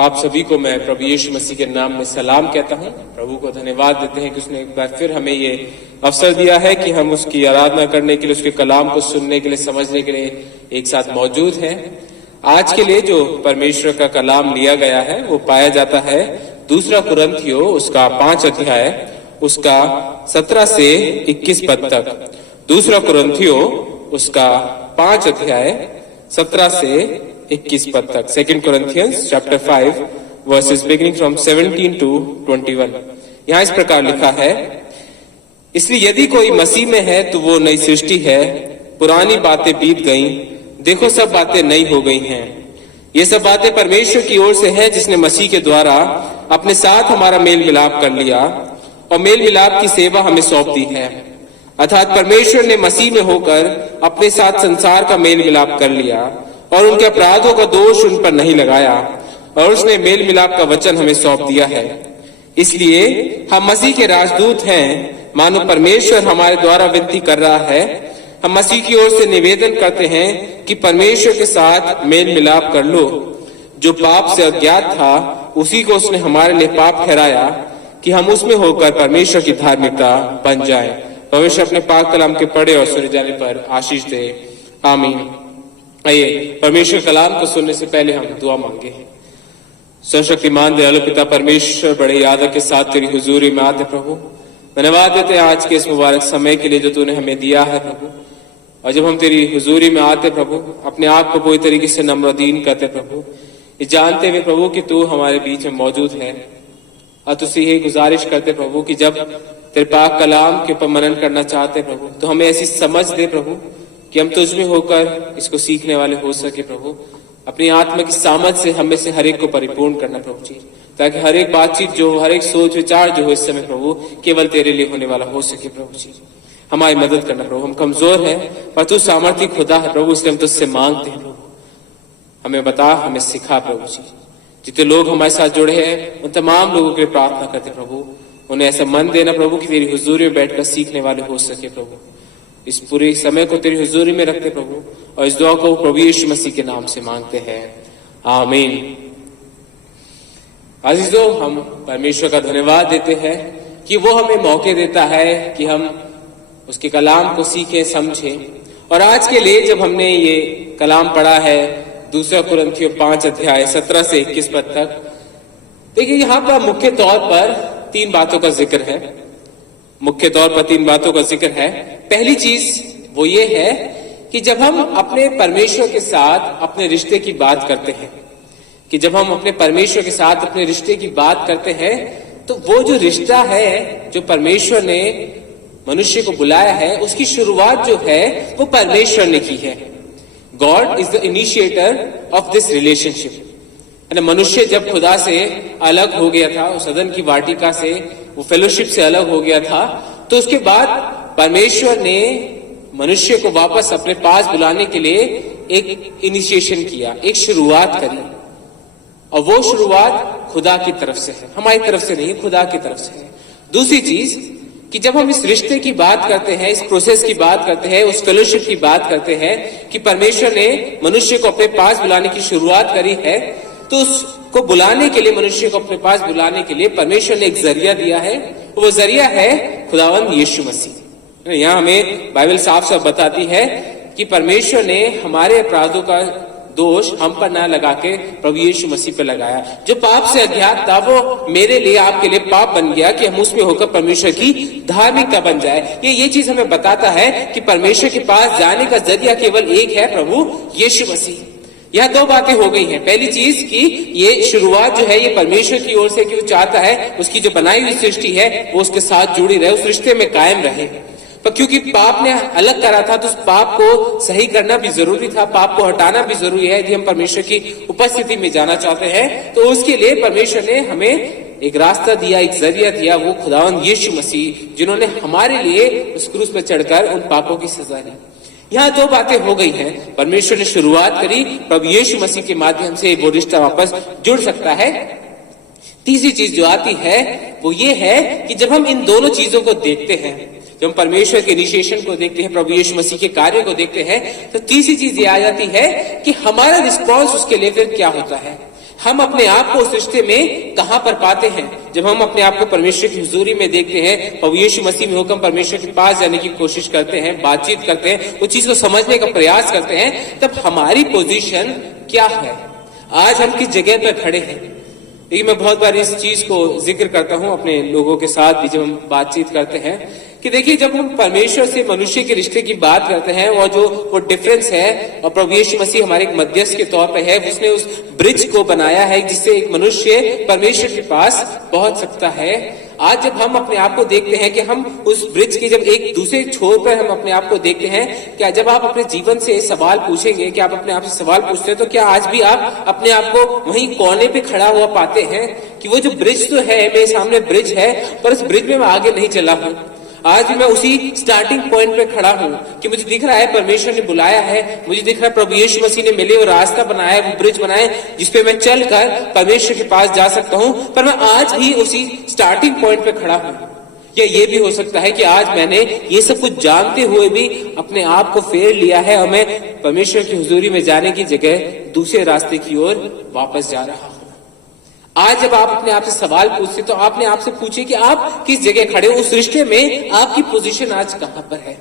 आप सभी को मैं प्रभु यीशु मसीह के नाम में सलाम कहता हूं। प्रभु को धन्यवाद देते हैं कि उसने एक बार फिर हमें ये अवसर दिया है कि हम उसकी आराधना करने के लिए, उसके कलाम को सुनने के लिए, समझने के लिए एक साथ मौजूद हैं। आज के लिए जो परमेश्वर का कलाम लिया गया है वो पाया जाता है 2 कुरिन्थियों उसका 5 अध्याय उसका 17 से 21 पद तक। 2 कुरिन्थियों उसका 5 अध्याय 17 से 21 पद तक। 2 Corinthians chapter 5 verses beginning from 17 to 21। यहाँ इस प्रकार लिखा है, इसलिए यदि कोई मसीह में है तो वो नई सृष्टि है, पुरानी बातें बीत गईं, देखो सब बातें नई हो गई हैं। ये सब बातें परमेश्वर की ओर से है जिसने मसीह के द्वारा अपने साथ हमारा मेल मिलाप कर लिया और मेल मिलाप की सेवा हमें सौंप दी है। अर्थात परमेश्वर ने मसीह में होकर अपने साथ संसार का मेल मिलाप कर लिया और उनके अपराधों का दोष उन पर नहीं लगाया, और उसने मेल मिलाप का वचन हमें सौंप दिया है। इसलिए हम मसीह के राजदूत हैं, मानो परमेश्वर हमारे द्वारा विनती कर रहा है। हम मसीह की ओर से निवेदन करते हैं कि परमेश्वर के साथ मेल मिलाप कर लो। जो पाप से अज्ञात था उसी को उसने हमारे लिए पाप ठहराया कि हम उसमें होकर परमेश्वर की धार्मिकता बन जाए। परमेश्वर अपने पाक कलाम के पढ़े और सुने जाने पर आशीष दे, आमीन। आइए परमेश्वर कलाम को सुनने से पहले हम दुआ मांगे। सर्वशक्तिमान दयालु पिता परमेश्वर, बड़े यादव के साथ तेरी हुजूरी में आते प्रभु, धन्यवाद देते हैं आज के इस मुबारक समय के लिए जो तूने हमें दिया है प्रभु। और जब हम तेरी हुजूरी में आते प्रभु, अपने आप को पूरी तरीके से नम्रदीन करते प्रभु, ये जानते हुए प्रभु कि तू हमारे बीच में मौजूद है। और तुझसे यही गुजारिश करते प्रभु कि जब तेरे पाक कलाम के ऊपर मनन करना चाहते प्रभु, तो हमें ऐसी समझ दे प्रभु कि हम तुझ में होकर इसको सीखने वाले हो सके प्रभु। अपनी आत्मा की सामर्थ से हमें से हर एक को परिपूर्ण करना प्रभु जी, ताकि हर एक बातचीत जो, हर एक सोच विचार जो हो इस समय प्रभु केवल तेरे लिए होने वाला हो सके प्रभु जी। हमारी मदद करना प्रभु, हम कमजोर हैं पर तू सामर्थ्य खुदा है प्रभु, इसलिए हम तुझसे मांगते हैं प्रभु, हमें बता, हमें सिखा प्रभु जी। जितने लोग हमारे साथ जुड़े हैं उन तमाम लोगों के लिए प्रार्थना करते प्रभु, उन्हें ऐसा मन देना प्रभु कि तेरी हुजूरी में बैठकर सीखने वाले हो सके प्रभु। इस पूरे समय को तेरी हुजूरी में रखते प्रभु, और इस दुआ को प्रभु यीशु मसीह के नाम से मांगते हैं, आमीन। अजीजों, हम परमेश्वर का धन्यवाद देते हैं कि वो हमें मौके देता है कि हम उसके कलाम को सीखें, समझें। और आज के लिए जब हमने ये कलाम पढ़ा है 2 कुरिन्थियों 5 अध्याय 17 से 21 पद तक, देखिए यहाँ पर मुख्य तौर पर 3 बातों का जिक्र है। मुख्य तौर पर 3 बातों का जिक्र है। पहली चीज वो ये है कि जब हम अपने परमेश्वर के साथ अपने रिश्ते की बात करते हैं, कि जब हम अपने परमेश्वर के साथ अपने रिश्ते की बात करते हैं, तो वो जो रिश्ता है जो परमेश्वर ने मनुष्य को बुलाया है, उसकी शुरुआत जो है वो परमेश्वर ने की है। God is the initiator of this relationship. मनुष्य जब खुदा से अलग हो गया था, उस अदन की वाटिका से, वो फेलोशिप से अलग हो गया था, तो उसके बाद परमेश्वर ने मनुष्य को वापस अपने पास बुलाने के लिए एक इनिशिएशन किया, एक शुरुआत करी। और वो शुरुआत खुदा की तरफ से है, हमारी तरफ से नहीं, खुदा की तरफ से है। दूसरी चीज कि जब हम इस रिश्ते की बात करते हैं, इस प्रोसेस की बात करते हैं, उस फेलोशिप की बात करते हैं कि परमेश्वर ने मनुष्य को अपने पास बुलाने की शुरुआत करी है, तो उसको बुलाने के लिए, मनुष्य को अपने पास बुलाने के लिए परमेश्वर ने एक जरिया दिया है। वो जरिया है खुदावंद यीशु मसीह। यहाँ हमें बाइबल साफ साफ बताती है कि परमेश्वर ने हमारे अपराधों का दोष हम पर ना लगा के प्रभु यीशु मसीह पर लगाया। जो पाप से अज्ञात था वो मेरे लिए, आपके लिए पाप बन गया कि हम उसमें होकर परमेश्वर की धार्मिकता बन जाए। ये चीज हमें बताता है कि परमेश्वर के पास जाने का जरिया केवल एक है, प्रभु यीशु मसीह। यह 2 बातें हो गई हैं। पहली चीज कि ये शुरुआत जो है ये परमेश्वर की ओर से, कि वो चाहता है उसकी जो बनाई हुई सृष्टि है वो उसके साथ जुड़ी रहे, उस रिश्ते में कायम रहे। पर क्योंकि पाप ने अलग करा था, तो उस पाप को सही करना भी जरूरी था, पाप को हटाना भी जरूरी है यदि हम परमेश्वर की उपस्थिति में जाना चाहते हैं। तो उसके लिए परमेश्वर ने हमें एक रास्ता दिया, एक जरिया दिया, वो खुदावंद यीशु मसीह, जिन्होंने हमारे लिए उस क्रूस पर चढ़कर उन पापों की सजा ली। यहाँ 2 बातें हो गई हैं। परमेश्वर ने शुरुआत करी, प्रभु यीशु मसीह के माध्यम से वो रिश्ता वापस जुड़ सकता है। तीसरी चीज जो आती है वो ये है कि जब हम इन दोनों चीजों को देखते हैं, जब हम परमेश्वर के इनिशिएशन को देखते हैं, प्रभु यीशु मसीह के कार्य को देखते हैं, तो तीसरी चीज ये आ जाती है कि हमारा रिस्पॉन्स उसके लिए फिर क्या होता है। हम अपने आप को उस रिश्ते में कहां पर पाते हैं? जब हम अपने आप को परमेश्वर की हुजूरी में देखते हैं और यीशु मसीह में होकर परमेश्वर के पास जाने की कोशिश करते हैं, बातचीत करते हैं, उस चीज को समझने का प्रयास करते हैं, तब हमारी पोजीशन क्या है? आज हम किस जगह पर खड़े हैं? देखिए, मैं बहुत बार इस चीज को जिक्र करता हूं अपने लोगों के साथ भी जब हम बातचीत करते हैं कि देखिए, जब हम परमेश्वर से मनुष्य के रिश्ते की बात करते हैं और जो वो डिफरेंस है, और प्रभु यीशु मसीह हमारे एक मध्यस्थ के तौर पे है, उसने उस ब्रिज को बनाया है जिससे एक मनुष्य परमेश्वर के पास पहुंच सकता है। आज जब हम अपने आप को देखते हैं कि हम उस ब्रिज के जब एक दूसरे छोर पर हम अपने आप को देखते हैं, क्या जब आप अपने जीवन से सवाल पूछेंगे, कि आप अपने आप से सवाल पूछते हैं, तो क्या आज भी आप अपने आप को वहीं कोने पे खड़ा हुआ पाते हैं कि वो जो ब्रिज तो है, मेरे सामने ब्रिज है, पर उस ब्रिज में मैं आगे नहीं चला हूं। आज भी मैं उसी स्टार्टिंग पॉइंट पे खड़ा हूं कि मुझे दिख रहा है परमेश्वर ने बुलाया है, मुझे दिख रहा है प्रभु यीशु मसीह ने मेरे लिए वो रास्ता बनाया है, वो ब्रिज बनाया है जिसपे मैं चलकर परमेश्वर के पास जा सकता हूं, पर मैं आज भी उसी स्टार्टिंग पॉइंट पे खड़ा हूं। या ये भी हो सकता है कि आज मैंने ये सब कुछ जानते हुए भी अपने आप को फेर लिया है और मैं परमेश्वर की हुजूरी में जाने की जगह दूसरे रास्ते की ओर वापस जा रहा हूं। आज जब आप अपने आप से सवाल पूछते तो आपने आपसे पूछे कि आप किस जगह खड़े हो, उस रिश्ते में आपकी पोजीशन आज कहां पर है?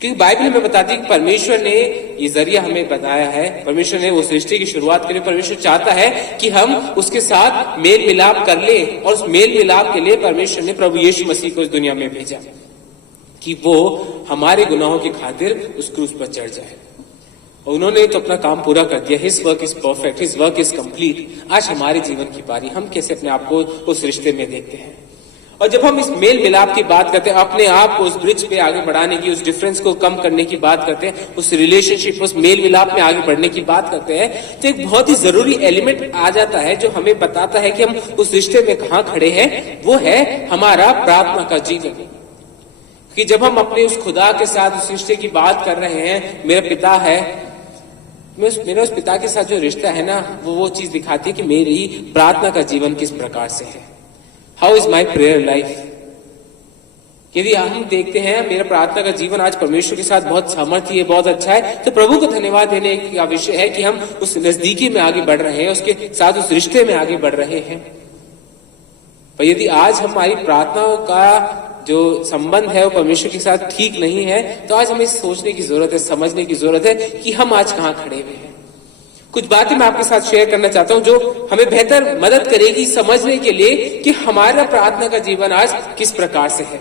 क्योंकि बाइबल हमें बताती है कि परमेश्वर ने ये जरिया हमें बताया है, परमेश्वर ने उस रिश्ते की शुरुआत के लिए परमेश्वर चाहता है कि हम उसके साथ मेल मिलाप कर ले, और उस मेल मिलाप के लिए परमेश्वर ने प्रभु यीशु मसीह को इस दुनिया में भेजा कि वो हमारे गुनाहों की खातिर उस क्रूस पर चढ़ जाए। और उन्होंने तो अपना काम पूरा कर दिया। His work is perfect, his work is complete. आज हमारे जीवन की बारी, हम कैसे अपने आप को उस रिश्ते में देखते हैं? और जब हम इस मेल मिलाप की बात करते हैं, अपने आप को उस ब्रिज पे आगे बढ़ाने की, उस डिफरेंस को कम करने की बात करते हैं, उस रिलेशनशिप, उस मेल मिलाप में आगे बढ़ने की बात करते हैं, तो एक बहुत ही जरूरी एलिमेंट आ जाता है जो हमें बताता है कि हम उस रिश्ते में कहां खड़े हैं। वो है हमारा प्रार्थना का जीवन। कि जब हम अपने उस खुदा के साथ उस रिश्ते की बात कर रहे हैं, मेरा पिता है, मेरा उस पिता के साथ जो रिश्ता है ना, वो चीज दिखाती है कि मेरी प्रार्थना का जीवन किस प्रकार से है। How is my prayer life? यदि हम देखते हैं मेरा प्रार्थना का जीवन आज परमेश्वर के साथ बहुत सामर्थ्य है, बहुत अच्छा है, तो प्रभु को धन्यवाद देने का विषय है कि हम उस नजदीकी में आगे बढ़ रहे हैं, उसके साथ उस रिश्ते में आगे बढ़ रहे हैं। पर यदि आज हमारी प्रार्थनाओं का जो संबंध है वो परमेश्वर के साथ ठीक नहीं है, तो आज हमें सोचने की जरूरत है, समझने की जरूरत है कि हम आज कहां खड़े हुए हैं। कुछ बातें मैं आपके साथ शेयर करना चाहता हूं जो हमें बेहतर मदद करेगी समझने के लिए कि हमारा प्रार्थना का जीवन आज किस प्रकार से है।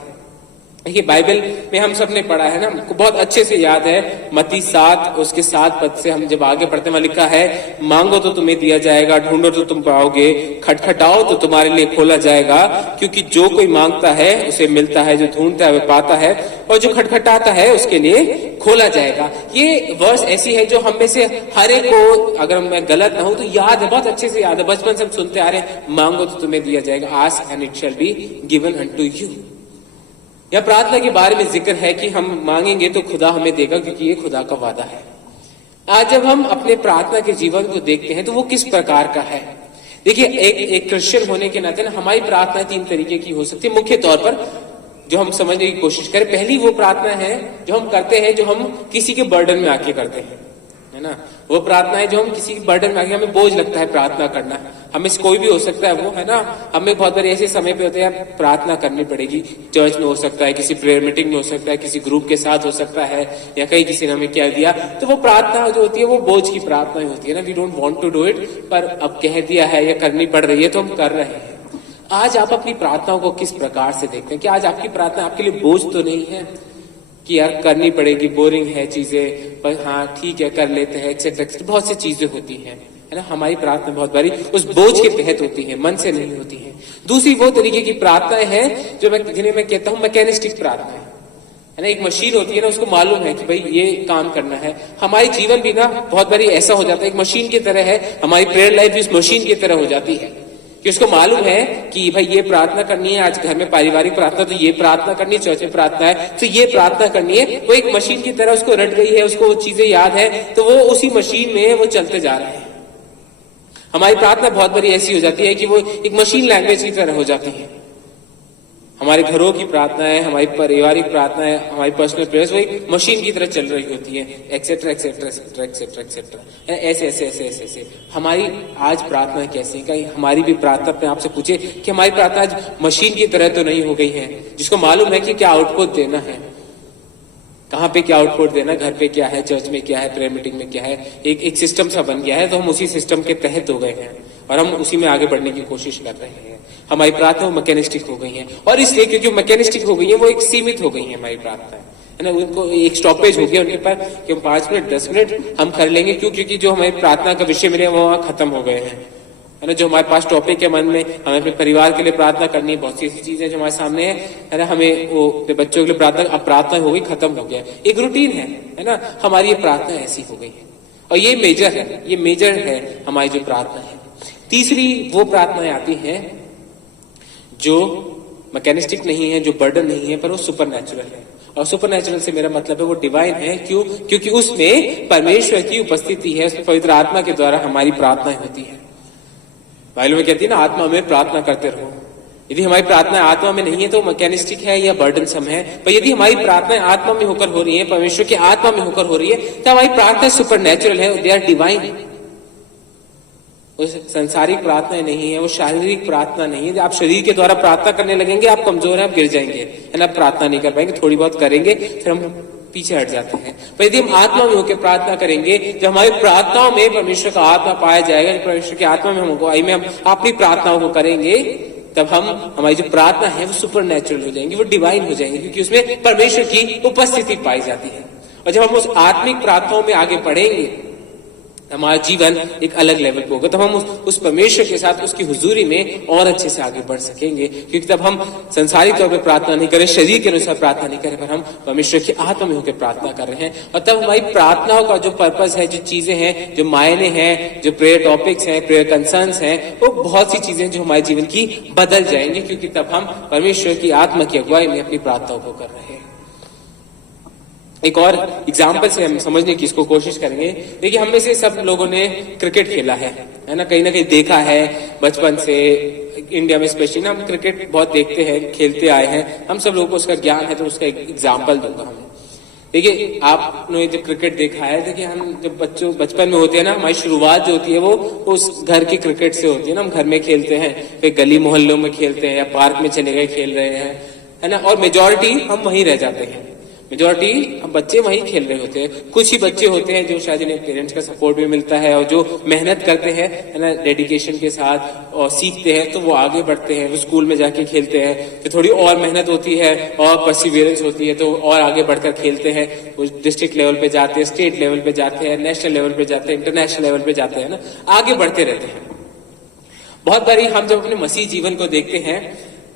देखिए, बाइबल में हम सब ने पढ़ा है ना, हमको बहुत अच्छे से याद है, मत्ती 7 उसके 7 पद से हम जब आगे पढ़ते हैं, लिखा है, मांगो तो तुम्हें दिया जाएगा, ढूंढो तो तुम पाओगे, खटखटाओ तो तुम्हारे लिए खोला जाएगा, क्योंकि जो कोई मांगता है उसे मिलता है, जो ढूंढता है वह पाता है, और जो खटखटाता है उसके लिए खोला जाएगा। ये वर्स ऐसी है जो हम में से हर एक को, अगर मैं गलत ना हूं तो याद है, बहुत अच्छे से याद है, बचपन से हम सुनते आ रहे हैं, मांगो तो तुम्हें दिया जाएगा, ask and it shall be given unto you. यह प्रार्थना के बारे में जिक्र है कि हम मांगेंगे तो खुदा हमें देगा, क्योंकि ये खुदा का वादा है। आज जब हम अपने प्रार्थना के जीवन को देखते हैं तो वो किस प्रकार का है? देखिए, एक क्रिश्चियन होने के नाते ना हमारी प्रार्थना 3 तरीके की हो सकती है। मुख्य तौर पर जो हम समझने की कोशिश करें, पहली वो प्रार्थना है जो हम करते हैं, जो हम किसी के बर्डन में आके करते हैं, है ना। वो प्रार्थना है जो हम किसी के बर्डन में आके, हमें बोझ लगता है प्रार्थना करना, हमें कोई भी हो सकता है वो, है ना। हमें बहुत बार ऐसे समय पे होते हैं प्रार्थना करनी पड़ेगी, चर्च में हो सकता है, किसी प्रेयर मीटिंग में हो सकता है, किसी ग्रुप के साथ हो सकता है, या कहीं किसी ने हमें क्या दिया, तो वो प्रार्थना जो होती है वो बोझ की प्रार्थना होती है ना। We don't want to do it, पर अब कह दिया है या करनी पड़ रही है तो हम कर रहे हैं। आज आप अपनी प्रार्थनाओं को किस प्रकार से देखते हैं? कि आज आपकी प्रार्थना आपके लिए बोझ तो नहीं है कि यार करनी पड़ेगी, बोरिंग है चीजें, पर हाँ ठीक है कर लेते हैं, एक्सेट्रा, बहुत सी चीजें होती हैं, है ना। हमारी प्रार्थना बहुत बारी उस बोझ के तहत होती है, मन से नहीं होती है। दूसरी वो तरीके की प्रार्थनाएं हैं जो जिन्हें मैं कहता हूं मैकेनिस्टिक प्रार्थनाएं, है ना। एक मशीन होती है ना, उसको मालूम है कि भाई ये काम करना है। हमारी जीवन भी ना बहुत बारी ऐसा हो जाता है, एक मशीन की तरह है, हमारी प्रेयर लाइफ भी इस मशीन की तरह हो जाती है कि उसको मालूम है कि भाई ये प्रार्थना करनी है, आज घर में पारिवारिक प्रार्थना तो ये प्रार्थना करनी है, चर्च में प्रार्थना है तो ये प्रार्थना करनी है। वो एक मशीन की तरह उसको रट गई है, उसको वो चीजें याद है, तो वो उसी मशीन में वो चलते जा रहे हैं। हमारी प्रार्थना बहुत बारी ऐसी हो जाती है कि वो एक मशीन लैंग्वेज की तरह हो जाती है। हमारे घरों की प्रार्थनाएं, हमारी पारिवारिक प्रार्थनाएं, हमारी पर्सनल प्रेयर्स वही मशीन की तरह चल रही होती है, etcetera etcetera etcetera etcetera etcetera, ऐसे ऐसे ऐसे ऐसे ऐसे। हमारी आज प्रार्थना कैसी, कहीं हमारी भी प्रार्थना अपने आप से पूछे कि हमारी प्रार्थना आज मशीन की तरह तो नहीं हो गई है, जिसको मालूम है कि क्या आउटपुट देना है, कहाँ पे क्या आउटपुट देना, घर पे क्या है, चर्च में क्या है, प्रेयर मीटिंग में क्या है, एक सिस्टम सा बन गया है, तो हम उसी सिस्टम के तहत हो गए हैं और हम उसी में आगे बढ़ने की कोशिश कर रहे हैं। हमारी प्रार्थना मैकेनिस्टिक हो गई है, और इसलिए क्योंकि मैकेनिस्टिक हो गई है वो एक सीमित हो गई है हमारी प्रार्थना, है ना। उनको एक स्टॉपेज हो गया उनके पास कि हम 5 मिनट 10 मिनट हम कर लेंगे, क्यों? क्योंकि जो हमारी प्रार्थना का विषय मिले वो वहां खत्म हो गए हैं, है ना। जो हमारे पास टॉपिक है मन में, हमें अपने परिवार के लिए प्रार्थना करनी है, बहुत सी ऐसी चीजें जो हमारे सामने है ना, हमें वो बच्चों के लिए प्रार्थना, अब प्रार्थना हो गई, खत्म हो गया, एक रूटीन है ना। हमारी ये प्रार्थना ऐसी हो गई है, और ये मेजर है, ये मेजर है हमारी जो प्रार्थना है। तीसरी वो प्रार्थनाएं आती हैं जो मैकेनिस्टिक नहीं है, जो बर्डन नहीं है, पर वो सुपर नेचुरल है। और सुपर नेचुरल से मेरा मतलब है वो डिवाइन है। क्यों? क्योंकि उसमें परमेश्वर की उपस्थिति है, उसमें पवित्र आत्मा के द्वारा हमारी प्रार्थनाएं होती है। बाइबल में कहती है ना, आत्मा में प्रार्थना करते रहो। यदि हमारी प्रार्थना आत्मा में नहीं है तो मैकेनिस्टिक है या बर्डनसम है, पर यदि हमारी प्रार्थना आत्मा में होकर हो रही है, परमेश्वर की आत्मा में होकर हो रही है, तो हमारी प्रार्थना सुपर नेचुरल है, दे आर डिवाइन। वो संसारिक प्रार्थना नहीं है, वो शारीरिक प्रार्थना नहीं है। आप शरीर के द्वारा प्रार्थना करने लगेंगे, आप कमजोर हैं, आप गिर जाएंगे, है ना, प्रार्थना नहीं कर पाएंगे, थोड़ी बहुत करेंगे फिर हम पीछे हट जाते हैं। पर यदि हम आत्मा में होकर प्रार्थना करेंगे, जब हमारी प्रार्थनाओं में परमेश्वर का आत्मा पाया जाएगा, परमेश्वर की आत्मा में हम अपनी प्रार्थनाओं को करेंगे, तब हम हमारी जो प्रार्थना है वो सुपर नेचुरल हो जाएंगी, वो डिवाइन हो जाएंगी, क्योंकि उसमें परमेश्वर की उपस्थिति पाई जाती है। और जब हम उस आत्मिक प्रार्थनाओं में आगे बढ़ेंगे, हमारा जीवन एक अलग लेवल पे होगा, तब हम उस परमेश्वर के साथ उसकी हुजूरी में और अच्छे से आगे बढ़ सकेंगे। क्योंकि तब हम संसारिक तौर पे प्रार्थना नहीं करें, शरीर के अनुसार प्रार्थना नहीं करें, पर हम परमेश्वर की आत्मा में होकर प्रार्थना कर रहे हैं। और तब हमारी प्रार्थनाओं का जो पर्पस है, जो चीजें हैं, जो मायने हैं, जो प्रेयर टॉपिक्स हैं, प्रेयर कंसर्न्स हैं, वो बहुत सी चीजें जो हमारे जीवन की बदल जाएंगी, क्योंकि तब हम परमेश्वर की आत्मा की अगुवाई में अपनी प्रार्थनाओं को कर रहे हैं। एक और एग्जाम्पल से हम समझने की इसको कोशिश करेंगे। देखिए, हम में से सब लोगों ने क्रिकेट खेला है ना, कहीं ना कहीं देखा है बचपन से। इंडिया में स्पेशली ना हम क्रिकेट बहुत देखते हैं, खेलते आए हैं, हम सब लोगों को उसका ज्ञान है, तो उसका एक एग्जाम्पल दूंगा हमें। देखिए, आपने जब क्रिकेट देखा है, देखिए हम जब बचपन में होते हैं ना, हमारी शुरुआत जो होती है वो उस घर की क्रिकेट से होती है ना। हम घर में खेलते हैं, फिर गली मोहल्लों में खेलते हैं, या पार्क में चले गए खेल रहे हैं, है ना। और मेजोरिटी हम वहीं रह जाते हैं, मेजोरिटी बच्चे वहीं खेल रहे होते हैं। कुछ ही बच्चे होते हैं जो शायद इन्हें पेरेंट्स का सपोर्ट भी मिलता है, और जो मेहनत करते हैं, है ना, डेडिकेशन के साथ, और सीखते हैं, तो वो आगे बढ़ते हैं, वो स्कूल में जाके खेलते हैं, फिर थोड़ी और मेहनत होती है और परसिवियरेंस होती है, तो और आगे बढ़कर खेलते हैं। वो डिस्ट्रिक्ट लेवल पे जाते हैं, स्टेट लेवल पे जाते हैं, नेशनल लेवल पे जाते हैं, इंटरनेशनल लेवल पे जाते हैं ना, आगे बढ़ते रहते हैं। बहुत बारी हम जब अपने मसीह जीवन को देखते हैं,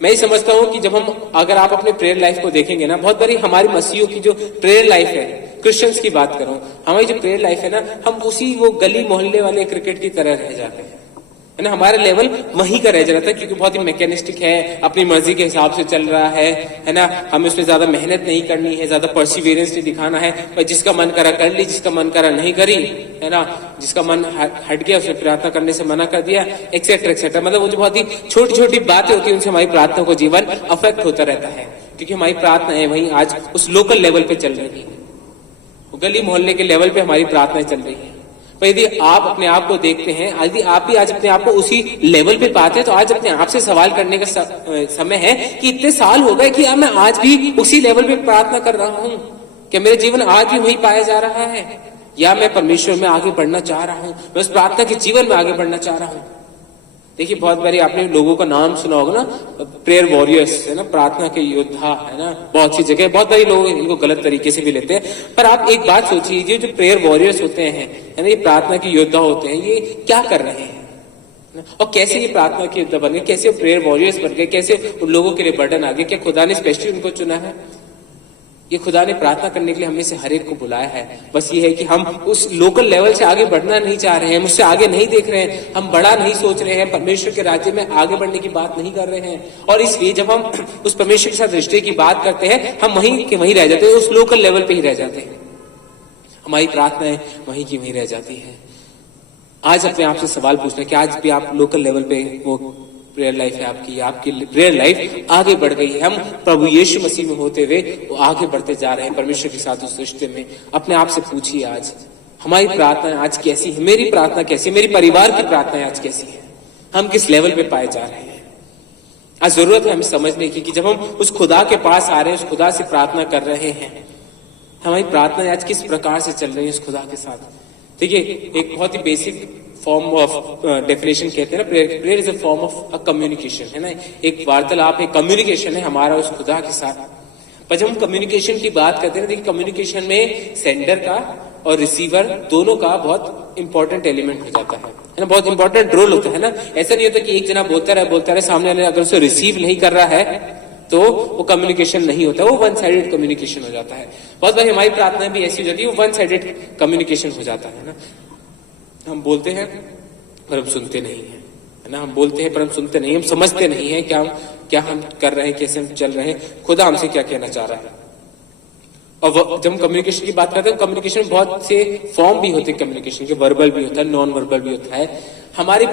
मैं ही समझता हूं कि जब हम, अगर आप अपने प्रेयर लाइफ को देखेंगे ना, बहुत बारी हमारी मसीहों की जो प्रेयर लाइफ है, क्रिश्चियंस की बात करूं, हमारी जो प्रेयर लाइफ है ना, हम उसी वो गली मोहल्ले वाले क्रिकेट की तरह रह जाते हैं, है ना। हमारा लेवल वहीं का रह जाता है, क्योंकि बहुत ही मैकेनिस्टिक है, अपनी मर्जी के हिसाब से चल रहा है ना। हमें उसमें ज्यादा मेहनत नहीं करनी है, ज्यादा परसिवियरेंस नहीं दिखाना है, पर जिसका मन करा कर ली, जिसका मन करा नहीं करी, है ना। जिसका मन हट गया उसे प्रार्थना करने से मना कर दिया, एक्सेट्रा एक्सेट्रा। मतलब वो जो बहुत ही छोटी छोटी बातें होती है, उनसे हमारी प्रार्थना को जीवन अफेक्ट होता रहता है, क्योंकि हमारी प्रार्थना है वहीं आज उस लोकल लेवल पे चल रही है, गली मोहल्ले के लेवल पे हमारी प्रार्थनाएं चल रही है। पर यदि आप अपने आप को देखते हैं, यदि आप भी आज अपने आप को उसी लेवल पे पाते हैं, तो आज अपने आप से सवाल करने का समय है कि इतने साल हो गए कि अब मैं आज भी उसी लेवल पे प्रार्थना कर रहा हूं, क्या मेरा जीवन आज भी वही पाया जा रहा है, या मैं परमेश्वर में आगे बढ़ना चाह रहा हूं, मैं उस प्रार्थना के जीवन में आगे बढ़ना चाह रहा हूं। देखिए, बहुत बारी आपने लोगों का नाम सुना होगा ना, प्रेयर वॉरियर्स, है ना, प्रार्थना के योद्धा, है ना। बहुत सी जगह बहुत बारी लोग इनको गलत तरीके से भी लेते हैं, पर आप एक बात सोचिए, जो प्रेयर वॉरियर्स होते हैं, है ना, ये प्रार्थना के योद्धा होते हैं, ये क्या कर रहे हैं और कैसे ये प्रार्थना के योद्धा बन गए, कैसे प्रेयर वॉरियर्स बन गए, कैसे उन लोगों के लिए बर्डन आ गए? क्या खुदा ने स्पेशली उनको चुना है? ये खुदा ने प्रार्थना करने के लिए हमें से हर एक को बुलाया है। बस ये है कि हम उस लोकल लेवल से आगे बढ़ना नहीं चाह रहे हैं, मुझसे आगे नहीं देख रहे हैं, हम बड़ा नहीं सोच रहे हैं, परमेश्वर के राज्य में आगे बढ़ने की बात नहीं कर रहे हैं। और इसलिए जब हम उस परमेश्वर के साथ रिश्ते की बात करते हैं, हम वहीं के वहीं रह जाते हैं, उस लोकल लेवल पे ही रह जाते हैं, हमारी प्रार्थनाएं वहीं की वहीं रह जाती है। आज अपने आप से सवाल पूछना कि आज भी आप लोकल लेवल पे वो प्रेयर लाइफ है आपकी प्रेयर लाइफ आगे बढ़ गई है। हम प्रभु यीशु मसीह में होते हुए वो आगे बढ़ते जा रहे हैं परमेश्वर के साथ उस रिश्ते में। अपने आप से पूछिए आज हमारी प्रार्थना आज कैसी है, मेरी प्रार्थना कैसी है, मेरी परिवार की प्रार्थना आज कैसी है, हम किस लेवल पे पाए जा रहे हैं। आज जरूरत है हमें समझने की कि जब हम उस खुदा के पास आ रहे हैं, उस खुदा से प्रार्थना कर रहे हैं, हमारी प्रार्थना आज किस प्रकार से चल रही है उस खुदा के साथ। देखिए एक बहुत ही बेसिक फॉर्म ऑफ डेफिनेशन कहते हैं ना, prayer is a form of a communication, है ना, एक वार्तालाप, एक कम्युनिकेशन है हमारा उस खुदा के साथ। पर जब हम कम्युनिकेशन की बात करते हैं, देखिए कम्युनिकेशन में सेंडर का और रिसीवर दोनों का बहुत इंपॉर्टेंट एलिमेंट हो जाता है ना, बहुत इंपॉर्टेंट रोल होता है ना। ऐसा नहीं होता कि एक जना बोलता रहे सामने वाले अगर उसे रिसीव नहीं कर रहा है तो वो कम्युनिकेशन नहीं होता, वो वन साइडेड कम्युनिकेशन हो जाता है। बहुत बार हमारी प्रार्थना भी ऐसी हो जाती है, वो वन साइडेड कम्युनिकेशन हो जाता है ना। हम बोलते हैं पर हम सुनते नहीं है ना, हम बोलते हैं पर हम सुनते नहीं, हम समझते नहीं है क्या हम कर रहे हैं, कैसे हम चल रहे हैं, खुदा हमसे क्या कहना चाह रहा है। और जब हम कम्युनिकेशन की बात करते हैं, कम्युनिकेशन बहुत से फॉर्म भी होते हैं कम्युनिकेशन के, वर्बल भी होता है, नॉन वर्बल भी होता है। हमारी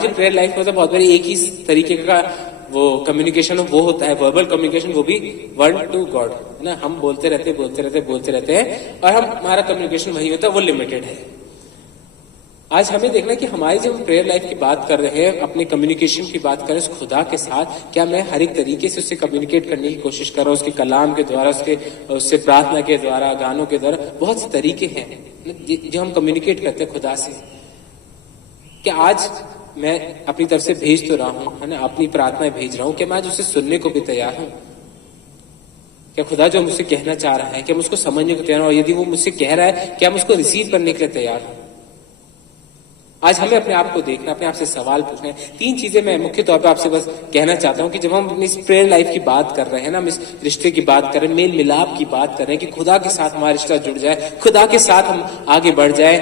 जो प्रेयर लाइफ में होता है बहुत बार एक ही तरीके का वो कम्युनिकेशन वो होता है, वर्बल कम्युनिकेशन, वो भी वर्ड टू गॉड, है ना। हम बोलते रहते हैं और हमारा कम्युनिकेशन वही होता है, वो लिमिटेड है। आज हमें देखना है कि हमारी जब हम प्रेयर लाइफ की बात कर रहे हैं, अपने कम्युनिकेशन की बात कर रहे हैं उस खुदा के साथ, क्या मैं हर एक तरीके से उससे कम्युनिकेट करने की कोशिश कर रहा हूँ, उसके कलाम के द्वारा, उससे प्रार्थना के द्वारा, गानों के द्वारा। बहुत से तरीके हैं जो हम कम्युनिकेट करते हैं खुदा से। क्या आज मैं अपनी तरफ से भेज तो रहा हूँ, है ना, अपनी प्रार्थनाएं भेज रहा हूँ, क्या मैं आज उसे सुनने को भी तैयार हूँ? क्या खुदा जो मुझसे कहना चाह रहा है क्या मैं उसको समझने को तैयार हूँ? और यदि वो मुझसे कह रहा है क्या मैं उसको रिसीव करने के लिए तैयार हूँ? आज हमें अपने आप को देखना, अपने आप से सवाल पूछना है। 3 चीजें मैं मुख्य तौर पर आपसे बस कहना चाहता हूं कि जब हम इस प्रेयर लाइफ की बात कर रहे हैं ना, हम इस रिश्ते की बात कर रहे हैं, मेल मिलाप की बात कर रहे हैं कि खुदा के साथ हमारा रिश्ता जुड़ जाए, खुदा के साथ हम आगे बढ़ जाए।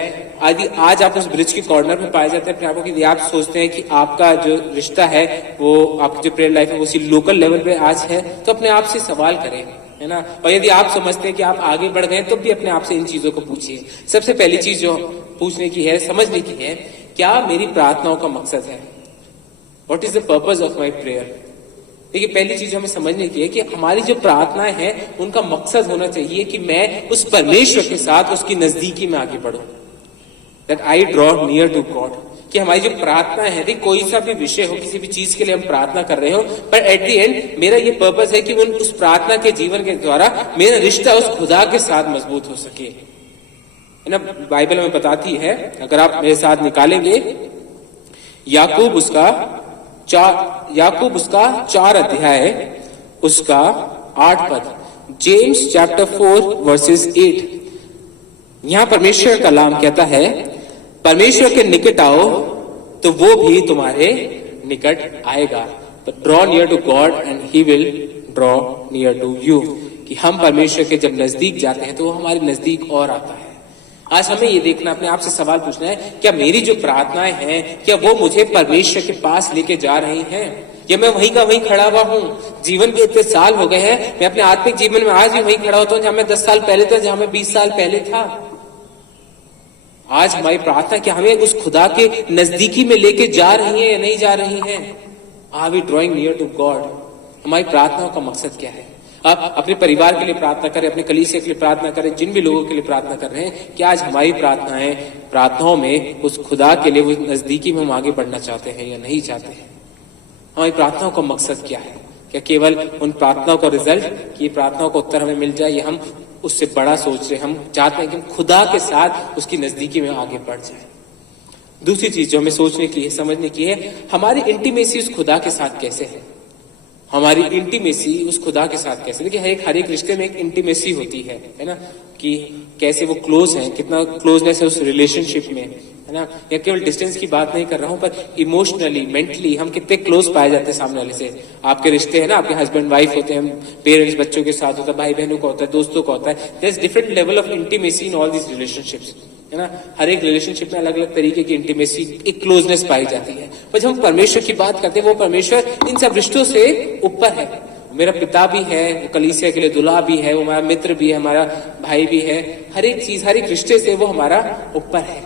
यदि आज आप उस ब्रिज के कॉर्नर में पाए जाते हैं अपने आप को, यदि आप सोचते हैं कि आपका जो रिश्ता है वो आपकी जो प्रेयर लाइफ है वो उसी लोकल लेवल पे आज है, तो अपने आप से सवाल करें, है ना। और यदि आप समझते हैं कि आप आगे बढ़ गए तो भी अपने आप से इन चीजों को पूछिए। सबसे पहली चीज जो पूछने की है, समझने की है, क्या मेरी प्रार्थनाओं का मकसद है? What is the purpose of my prayer? देखिए पहली चीज हमें समझने की है कि हमारी जो प्रार्थनाएं हैं उनका मकसद होना चाहिए कि मैं उस परमेश्वर के साथ उसकी नजदीकी में आगे बढ़ूं, that I draw near to God. कि हमारी जो प्रार्थना है, कोई सा भी विषय हो, किसी भी चीज के लिए हम प्रार्थना कर रहे हो, पर एट द एंड मेरा ये पर्पस है कि उस प्रार्थना के जीवन के द्वारा मेरा रिश्ता उस खुदा के साथ मजबूत हो सके, है ना। बाइबल में बताती है, अगर आप मेरे साथ निकालेंगे याकूब उसका 4 अध्याय उसका 8 पद, जेम्स चैप्टर 4 वर्सेस 8। यहां परमेश्वर का कलाम कहता है, परमेश्वर के निकट आओ तो वो भी तुम्हारे निकट आएगा। Draw near to God and he will draw near to you. कि हम परमेश्वर के जब नजदीक जाते हैं तो वो हमारे नजदीक और आता है। आज हमें ये देखना, अपने आप से सवाल पूछना है, क्या मेरी जो प्रार्थनाएं हैं क्या वो मुझे परमेश्वर के पास लेके जा रही हैं, या मैं वहीं का वहीं खड़ा हुआ हूँ? जीवन के इतने साल हो गए हैं, मैं अपने आत्मिक जीवन में आज भी वहीं खड़ा होता हूँ जहां मैं 10 साल पहले था, जहां मैं 20 साल पहले था। आज हमारी प्रार्थना क्या हमें उस खुदा के नजदीकी में लेके जा रही है या नहीं जा रही है? Are we drawing near to God? हमारी प्रार्थनाओं का मकसद क्या है? आप अपने परिवार के लिए प्रार्थना करें, अपने कलीसिया के लिए प्रार्थना करें, जिन भी लोगों के लिए प्रार्थना कर रहे हैं, क्या आज हमारी प्रार्थनाओं में उस खुदा के लिए, वो नजदीकी में हम आगे बढ़ना चाहते हैं या नहीं चाहते हैं? हमारी प्रार्थनाओं का मकसद क्या है? क्या केवल उन प्रार्थनाओं का रिजल्ट कि प्रार्थनाओं का उत्तर हमें मिल जाए, या हम उससे बड़ा सोच रहे, हम चाहते हैं कि हम खुदा के साथ उसकी नजदीकी में आगे बढ़ जाए? दूसरी चीज जो हमें सोचने की है, समझने की है, हमारी इंटीमेसी उस खुदा के साथ कैसे है? हमारी इंटीमेसी उस खुदा के साथ कैसे? देखिए हर एक रिश्ते में एक इंटीमेसी होती है ना, कि कैसे वो क्लोज है, कितना क्लोजनेस है उस रिलेशनशिप में, है ना। या केवल डिस्टेंस की बात नहीं कर रहा हूं, पर इमोशनली, मेंटली हम कितने क्लोज पाए जाते हैं सामने वाले से। आपके रिश्ते है ना, आपके हस्बैंड वाइफ होते हैं, पेरेंट्स बच्चों के साथ होता है, भाई बहनों का होता है, दोस्तों का होता है। There is different level of intimacy in all this relationships, है ना। हर एक रिलेशनशिप में अलग अलग तरीके की इंटीमेसी, एक क्लोजनेस पाई जाती है। पर जब हम परमेश्वर की बात करते हैं, वो परमेश्वर इन सब रिश्तों से ऊपर है। मेरा पिता भी है, वो कलीसिया के लिए दुल्हा भी है, वो हमारा मित्र भी है, हमारा भाई भी है। हर एक चीज, हर एक रिश्ते से वो हमारा ऊपर है।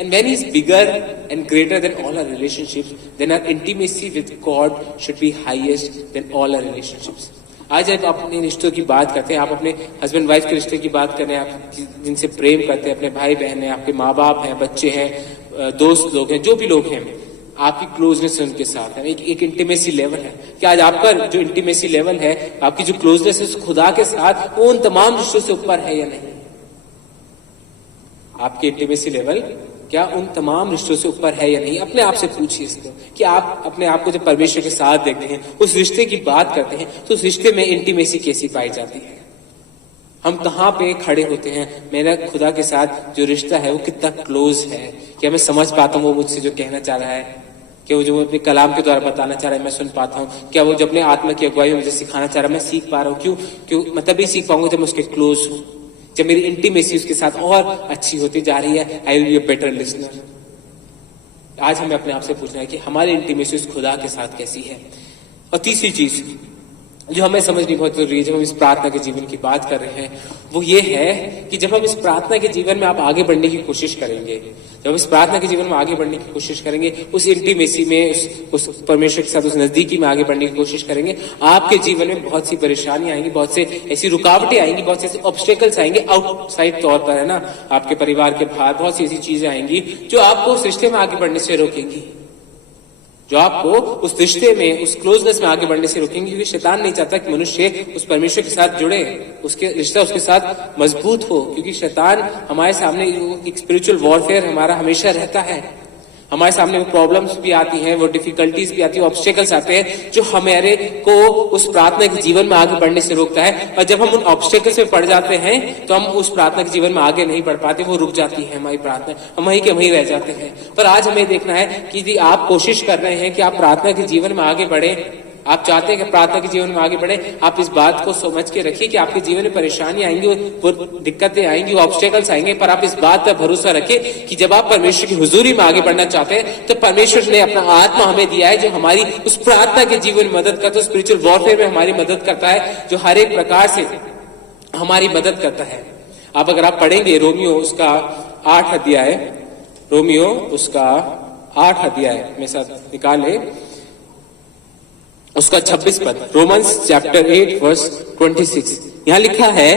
And when He's bigger and greater than all our relationships, then our intimacy with God should be highest than all our relationships. आज आप अपने रिश्तों की बात करते हैं, आप अपने हस्बैंड वाइफ के रिश्ते की बात कर रहे हैं, आप जिनसे प्रेम करते हैं, अपने भाई बहन हैं, आपके माँ बाप हैं, बच्चे हैं, दोस्त लोग हैं, जो भी लोग हैं, आपकी क्लोजनेस उनके साथ है, एक इंटीमेसी लेवल है कि आज आपका जो इंटीमेसी लेवल है, आपकी जो क्लोजनेस है खुदा के साथ, वो उन तमाम रिश्तों से ऊपर है या नहीं? आपकी इंटीमेसी लेवल क्या उन तमाम रिश्तों से ऊपर है या नहीं? अपने आप से पूछिए इसको कि आप अपने आप को जब परमेश्वर के साथ देखते हैं, उस रिश्ते की बात करते हैं, तो उस रिश्ते में इंटीमेसी कैसी पाई जाती है? हम कहाँ पे खड़े होते हैं? मेरा खुदा के साथ जो रिश्ता है वो कितना क्लोज है? क्या मैं समझ पाता हूँ वो मुझसे जो कहना चाह रहा है? क्या वो जो अपने कलाम के द्वारा बताना चाह रहा है मैं सुन पाता हूँ? क्या वो जो अपने आत्मा की अगुवाई में मुझे सिखाना चाह रहा है मैं सीख पा रहा हूँ? क्यों मैं तभी सीख पाऊंगा जब मैं उसके क्लोज हूँ, जब मेरी इंटीमेसी उसके साथ और अच्छी होती जा रही है। I will be a better listener. आज हमें अपने आप से पूछना है कि हमारी इंटीमेसी उस खुदा के साथ कैसी है। और तीसरी चीज जो हमें समझनी बहुत जरूरी है जब हम इस प्रार्थना के जीवन की बात कर रहे हैं, वो ये है कि जब हम इस प्रार्थना के जीवन में आप आगे बढ़ने की कोशिश करेंगे, जब हम इस प्रार्थना के जीवन में आगे बढ़ने की कोशिश करेंगे, उस इंटीमेसी में, उस परमेश्वर के साथ उस नजदीकी में आगे बढ़ने की कोशिश करेंगे, आपके जीवन में बहुत सी परेशानियां आएंगी, बहुत से ऐसी रुकावटें आएंगी, बहुत से ऐसे ऑब्स्टेकल्स आएंगे आउटसाइड तौर पर, है ना, आपके परिवार के बाहर बहुत सी ऐसी चीजें आएंगी जो आपको उस रिश्ते में आगे बढ़ने से रोकेंगी, जो आपको उस रिश्ते में, उस क्लोजनेस में आगे बढ़ने से रोकेंगे। क्योंकि शैतान नहीं चाहता कि मनुष्य उस परमेश्वर के साथ जुड़े, उसके रिश्ता उसके साथ मजबूत हो, क्योंकि शैतान हमारे सामने एक स्पिरिचुअल वॉरफेयर हमारा हमेशा रहता है। हमारे सामने वो प्रॉब्लम्स भी आती हैं, वो डिफिकल्टीज भी आती है, ऑब्स्टेकल्स आते हैं जो हमारे को उस प्रार्थना के जीवन में आगे बढ़ने से रोकता है। और जब हम उन ऑब्स्टेकल्स में पड़ जाते हैं तो हम उस प्रार्थना के जीवन में आगे नहीं बढ़ पाते, वो रुक जाती है हमारी प्रार्थना, हम वहीं के वहीं रह जाते हैं। पर आज हमें देखना है कि यदि आप कोशिश कर रहे हैं कि आप प्रार्थना के जीवन में आगे बढ़े, आप चाहते हैं कि प्रार्थना के जीवन में आगे बढ़े, आप इस बात को समझ के रखिए कि आपके जीवन में परेशानी आएंगी, वो दिक्कतें आएंगी, वो ऑब्स्टेकल्स आएंगे, पर आप इस बात पर भरोसा रखिए कि जब आप परमेश्वर की हुजूरी में आगे बढ़ना चाहते हैं तो परमेश्वर ने अपना आत्मा हमें दिया है जो हमारी उस प्रार्थना के जीवन में मदद करता है, स्पिरिचुअल वॉरफेयर में हमारी मदद करता है, जो हर एक प्रकार से हमारी मदद करता है। अगर आप पढ़ेंगे रोमियो उसका 8 अध्याय, रोमियो उसका 8 अध्याय में साथ निकाले उसका 26 पद, रोमन्स चैप्टर 8 वर्स 26, यहां लिखा है,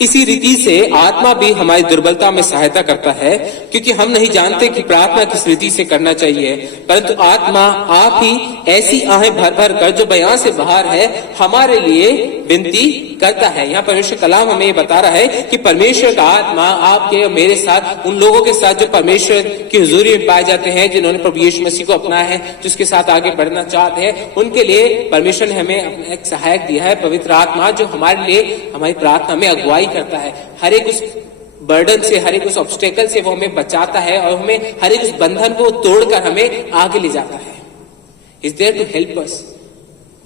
इसी रीति से आत्मा भी हमारी दुर्बलता में सहायता करता है, क्योंकि हम नहीं जानते कि प्रार्थना किस रीति से करना चाहिए, परंतु आत्मा आप ही ऐसी आहें भर भर कर जो बयां से बाहर है हमारे लिए विनती करता है। यहाँ परमेश्वर कलाम हमें ये बता रहा है कि परमेश्वर का आत्मा आपके और मेरे साथ, उन लोगों के साथ जो परमेश्वर की हुजूरी में पाए जाते हैं, जिन्होंने प्रभु यीशु मसीह को अपनाया है, जिसके साथ आगे बढ़ना चाहते हैं, उनके लिए परमेश्वर ने हमें अपना एक सहायक दिया है, पवित्र आत्मा, जो हमारे लिए हमारी प्रार्थना में अगुवाई करता है। हर एक उस बर्डन से, हर एक उस ऑब्स्टेकल से वो हमें बचाता है और हमें हर एक उस बंधन को तोड़कर हमें आगे ले जाता है। Is there to help us.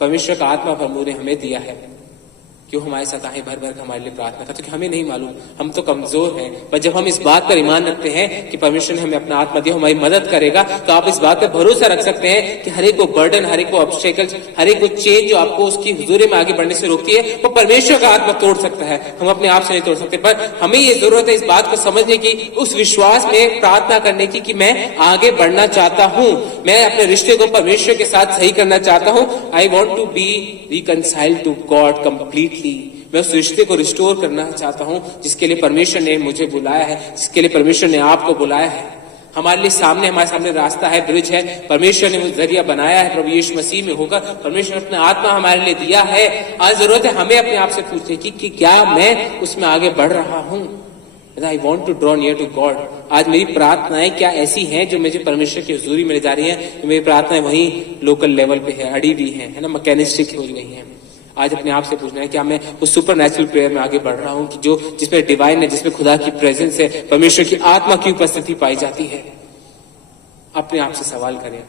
परमेश्वर का आत्मा प्रभु ने हमें दिया है कि वो हमारे साथ आहे भर भर हमारे लिए प्रार्थना करते, हमें नहीं मालूम, हम तो कमजोर हैं, पर जब हम इस बात पर ईमान रखते हैं कि परमेश्वर ने हमें अपना आत्मा दिया, हमारी मदद करेगा, तो आप इस बात पर भरोसा रख सकते हैं कि हर एक को बर्डन, हर एक को ऑब्स्टेकल्स, हर एक को चेंज जो आपको उसकी हुजूरी में आगे बढ़ने से रोकती है, वो परमेश्वर का आत्मा तोड़ सकता है। हम अपने आप से नहीं तोड़ सकते, पर हमें ये जरूरत है इस बात को समझने की, उस विश्वास में प्रार्थना करने की कि मैं आगे बढ़ना चाहता हूँ, मैं अपने रिश्ते को परमेश्वर के साथ सही करना चाहता हूँ। I want to be reconciled to God completely. मैं उस रिश्ते को रिस्टोर करना चाहता हूं जिसके लिए परमेश्वर ने मुझे बुलाया है, जिसके लिए परमेश्वर ने आपको बुलाया है। हमारे लिए हमारे सामने रास्ता है, ब्रिज है, परमेश्वर ने वो जरिया बनाया है प्रभु यीशु मसीह में होकर, परमेश्वर ने अपना आत्मा हमारे लिए दिया है। आज जरूरत है हमें अपने आप से पूछने की कि क्या मैं उसमें आगे बढ़ रहा हूं। I want to draw near to God. आज मेरी प्रार्थनाएं क्या ऐसी हैं जो मुझे परमेश्वर की हुजूरी में ले जा रही हैं? मेरी प्रार्थनाएं वही लोकल लेवल पे है, अड़ी हुई है ना, मैकेनिस्टिक हो गई है। आज अपने आप से पूछना है क्या मैं उस सुपर नेचुरल प्रेयर में आगे बढ़ रहा हूं कि जो जिसमें डिवाइन है, जिसमें खुदा की प्रेजेंस है, परमेश्वर की आत्मा की उपस्थिति पाई जाती है। अपने आप से सवाल करें,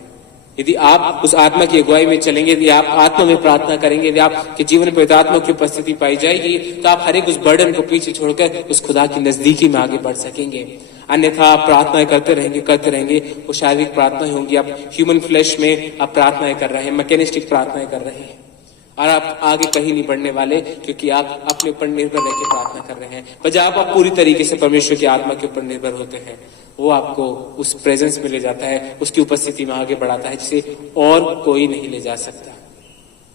यदि आप उस आत्मा की अगुवाई में चलेंगे, यदि आप आत्मा में प्रार्थना करेंगे, यदि आपके जीवन में पवित्र आत्मा की उपस्थिति पाई जाएगी, तो आप हर एक उस बर्डन को पीछे छोड़कर उस खुदा की नजदीकी में आगे बढ़ सकेंगे। अन्यथा आप प्रार्थनाएं करते रहेंगे, वो शारीरिक प्रार्थनाएं होंगी, आप ह्यूमन फ्लैश में आप प्रार्थनाएं कर रहे हैं, मैकेनिस्टिक प्रार्थनाएं कर रहे हैं। और आप आगे कहीं नहीं बढ़ने वाले, क्योंकि आप अपने ऊपर निर्भर रह के प्रार्थना कर रहे हैं। पर जब आप पूरी तरीके से परमेश्वर की आत्मा के ऊपर निर्भर होते हैं, वो आपको उस प्रेजेंस में ले जाता है, उसकी उपस्थिति में आगे बढ़ाता है, जिसे और कोई नहीं ले जा सकता।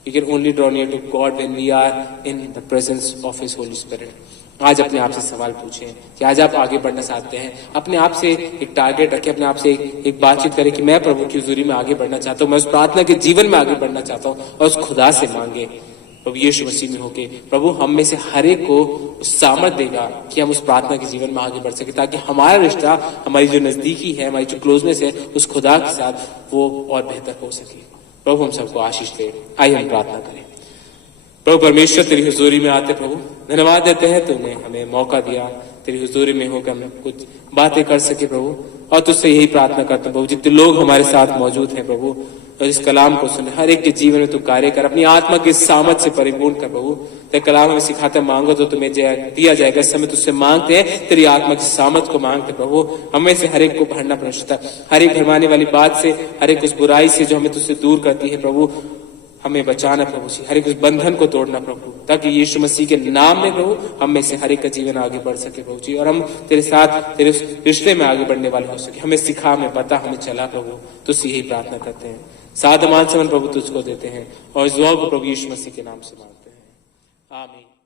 We can only draw near to God when we are in the presence of His Holy Spirit. आज अपने आप से सवाल पूछें कि आज आप आगे बढ़ना चाहते हैं। अपने आप से एक टारगेट रखें, अपने आप से एक बातचीत करें कि मैं प्रभु की हुजूरी में आगे बढ़ना चाहता हूँ, मैं उस प्रार्थना के जीवन में आगे बढ़ना चाहता हूँ, और उस खुदा से मांगे प्रभु यीशु मसीह में होके प्रभु हम में से हर एक को उस सामर्थ देगा कि हम उस प्रार्थना के जीवन में आगे बढ़ सके, ताकि हमारा रिश्ता, हमारी जो नजदीकी है, हमारी जो क्लोजनेस है उस खुदा के साथ, वो और बेहतर हो सके। प्रभु हम सबको आशीष दे। आइए हम प्रार्थना करें। प्रभु परमेश्वर, तेरी हुजूरी में आते प्रभु धन्यवाद देते हैं, तूने हमें मौका दिया तेरी हुजूरी में होकर हम कुछ बातें कर सके प्रभु, और तुझसे यही प्रार्थना करते हैं प्रभु, जितने लोग हमारे साथ मौजूद हैं प्रभु, और इस कलाम को सुने, हर एक के जीवन में तू कार्य कर, अपनी आत्मा की सामर्थ से परिपूर्ण कर प्रभु। तेरे कलाम में सिखाते मांगो तो तुम्हें दिया जाएगा। इस समय तुझसे मांगते हैं, तेरी आत्मा की सामर्थ को मांगते प्रभु, हमें से हर एक को भरना प्रश्न, हर एक भरमाने वाली बात से, हर एक उस बुराई से जो हमें तुझसे दूर करती है प्रभु, हमें बचाना प्रभु जी, हर एक उस बंधन को तोड़ना प्रभु, ताकि यीशु मसीह के नाम में प्रभु हम में से हर एक का जीवन आगे बढ़ सके प्रभु जी, और हम तेरे साथ तेरे रिश्ते में आगे बढ़ने वाले हो सके। हमें सिखा, हमें बता, हमें चला प्रभु, तुझसे यही प्रार्थना करते हैं। साध मान समन प्रभु तुझको देते हैं, और इस दुआ को प्रभु यीशु मसीह के नाम से मांगते हैं, आमीन।